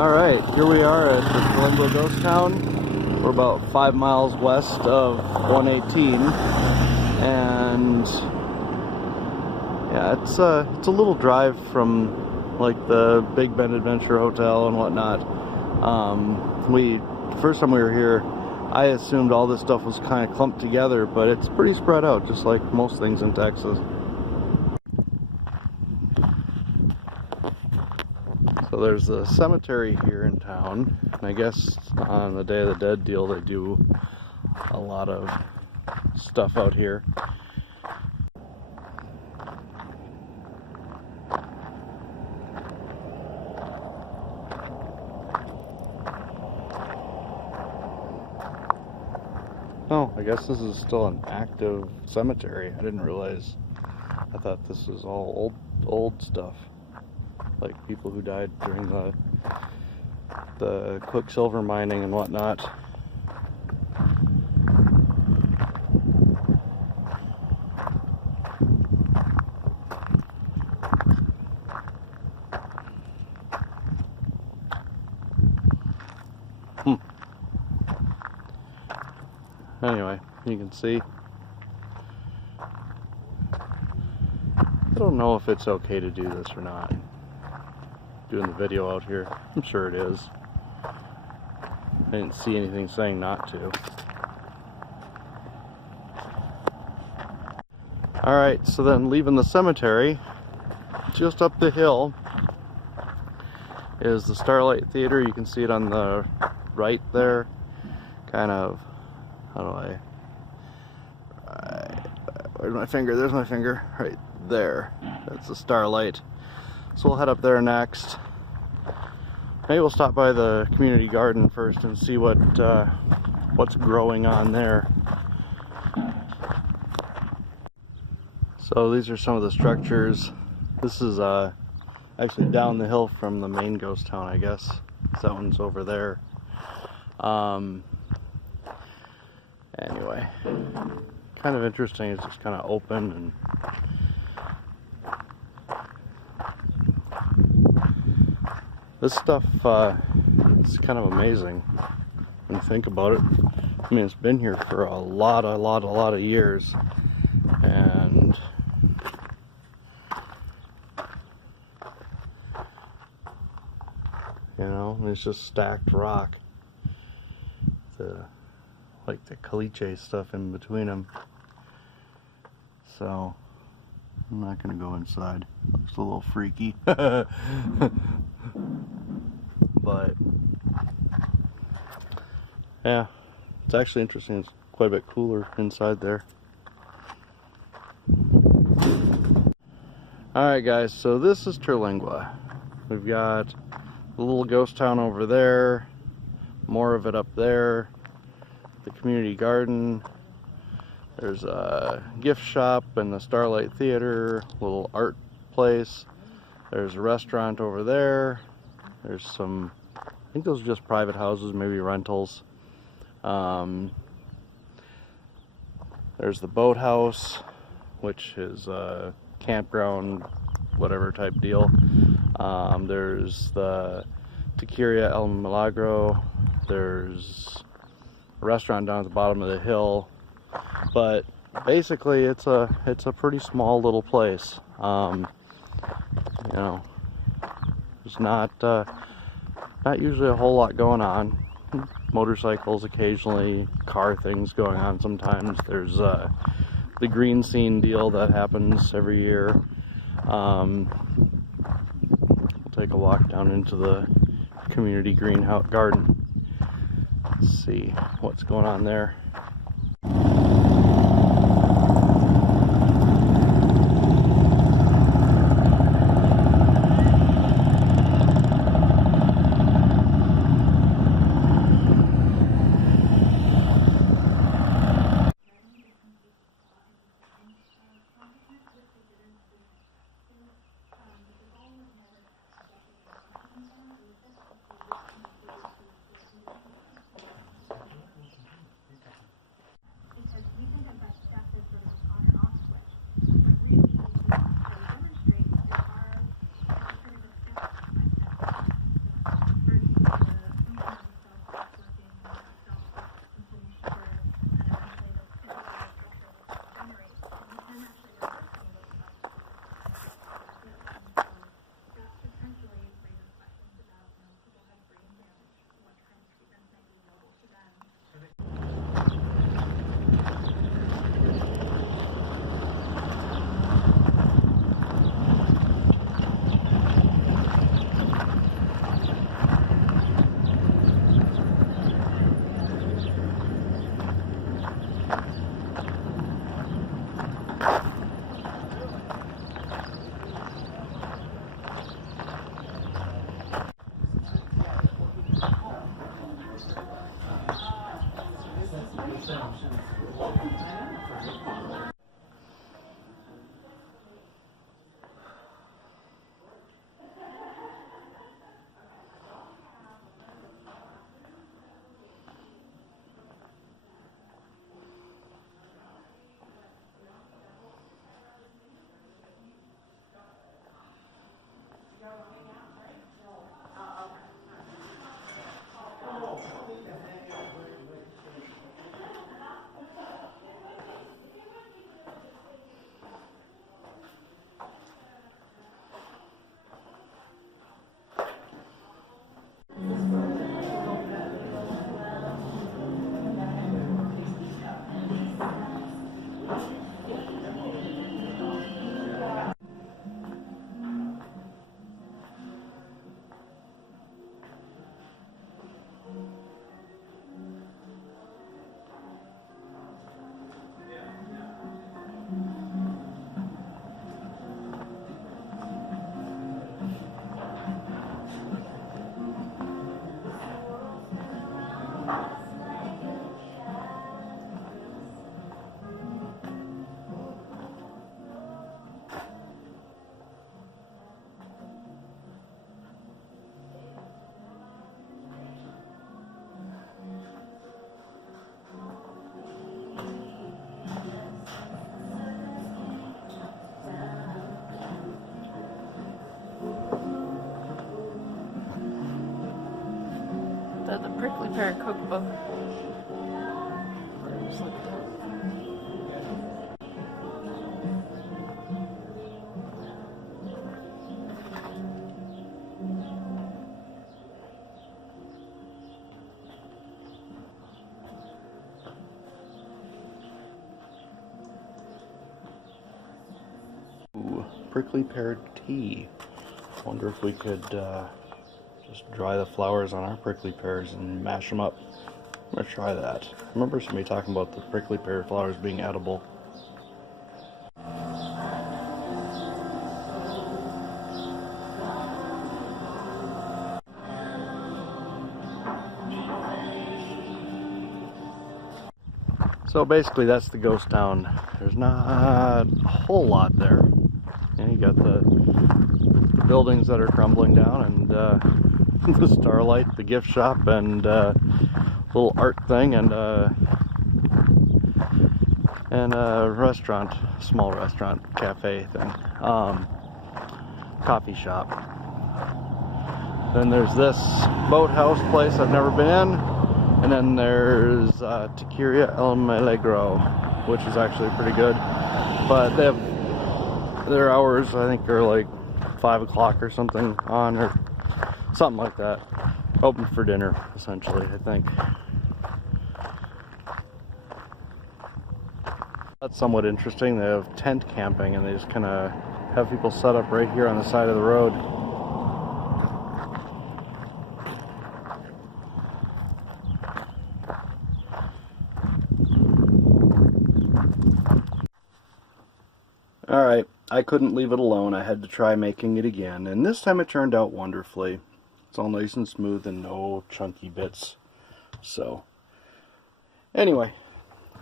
Alright, here we are at the Terlingua ghost town. We're about 5 miles west of 118, and yeah, it's a little drive from like the Big Bend Adventure Hotel and whatnot. First time we were here, I assumed all this stuff was kind of clumped together, but it's pretty spread out, just like most things in Texas. So there's a cemetery here in town, and I guess on the Day of the Dead deal they do a lot of stuff out here. Oh, I guess this is still an active cemetery. I didn't realize. I thought this was all old stuff. Like people who died during the quicksilver mining and whatnot. Anyway, you can see. I don't know if it's okay to do this or not. Doing the video out here. I'm sure it is. I didn't see anything saying not to. Alright, so then leaving the cemetery, just up the hill is the Starlight Theater. You can see it on the right there. Kind of, how do where's my finger? There's my finger. Right there. That's the Starlight. So we'll head up there next. Maybe we'll stop by the community garden first and see what's growing on there. So these are some of the structures. This is actually down the hill from the main ghost town, I guess. That one's over there. Anyway, kind of interesting. It's just kind of open and this stuff is kind of amazing when you think about it. I mean, it's been here for a lot of years, and you know, it's just stacked rock. Like the caliche stuff in between them. So I'm not gonna go inside. Looks a little freaky. But yeah, it's actually interesting. It's quite a bit cooler inside there. Alright guys, so this is Terlingua. We've got the little ghost town over there, more of it up there, the community garden, there's a gift shop and the Starlight Theater, little art place, there's a restaurant over there, there's some, I think those are just private houses, maybe rentals. There's the boathouse, which is a campground, whatever type deal. There's the Taqueria El Milagro. There's a restaurant down at the bottom of the hill. But basically, it's a pretty small little place. You know, there's not usually a whole lot going on. Motorcycles occasionally, car things going on sometimes. There's the green scene deal that happens every year. We'll take a walk down into the community greenhouse garden. Let's see what's going on there. The prickly pear cookbook. Just look at that. Ooh, prickly pear tea. Wonder if we could just dry the flowers on our prickly pears and mash them up. I'm gonna try that. I remember somebody talking about the prickly pear flowers being edible. So basically that's the ghost town. There's not a whole lot there. You got the buildings that are crumbling down, and the Starlight, the gift shop, and little art thing, and a restaurant, small restaurant, cafe thing, coffee shop. Then there's this boathouse place I've never been in, and then there's Taqueria El Milagro, which is actually pretty good, but they have their hours, I think, are like 5 o'clock or something on, or something like that. Open for dinner, essentially, I think. That's somewhat interesting. They have tent camping, and they just kind of have people set up right here on the side of the road. Alright, I couldn't leave it alone. I had to try making it again, and this time it turned out wonderfully. It's all nice and smooth and no chunky bits. So, anyway,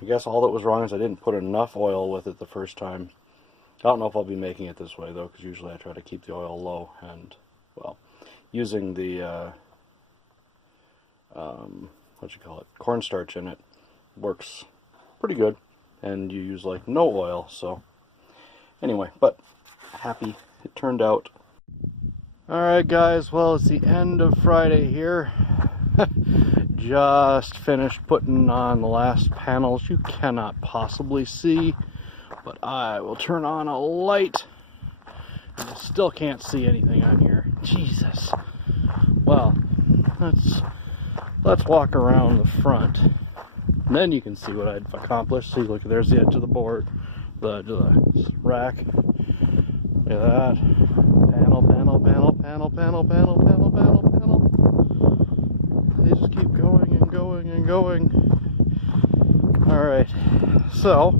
I guess all that was wrong is I didn't put enough oil with it the first time. I don't know if I'll be making it this way, though, because usually I try to keep the oil low, and, well, using the, cornstarch in it works pretty good, and you use, like, no oil, so... Anyway, but happy it turned out. Alright guys, well, it's the end of Friday here. Just finished putting on the last panels. You cannot possibly see, but I will turn on a light. I still can't see anything on here. Jesus. Well, let's walk around the front. And then you can see what I've accomplished. See, look, there's the edge of the board. The rack. Look at that. Panel, panel, panel, panel, panel, panel, panel, panel, panel. They just keep going and going and going. Alright, so,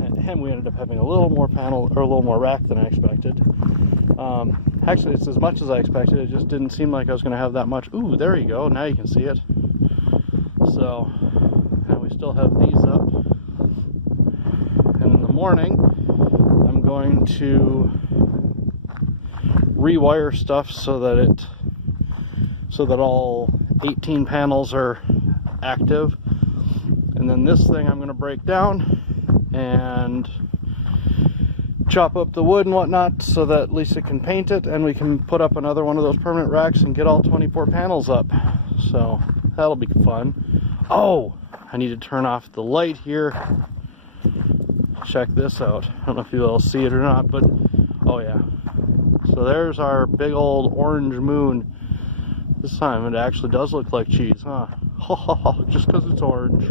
and we ended up having a little more panel, or a little more rack than I expected. Actually, it's as much as I expected. It just didn't seem like I was going to have that much. Ooh, there you go. Now you can see it. So, and we still have these up. Morning, I'm going to rewire stuff so that all 18 panels are active, and then this thing I'm going to break down and chop up the wood and whatnot so that at least it can paint it, and we can put up another one of those permanent racks and get all 24 panels up. So that'll be fun. Oh, I need to turn off the light here. Check this out. I don't know if you all see it or not, but oh yeah. So there's our big old orange moon. This time it actually does look like cheese, huh? Just because it's orange.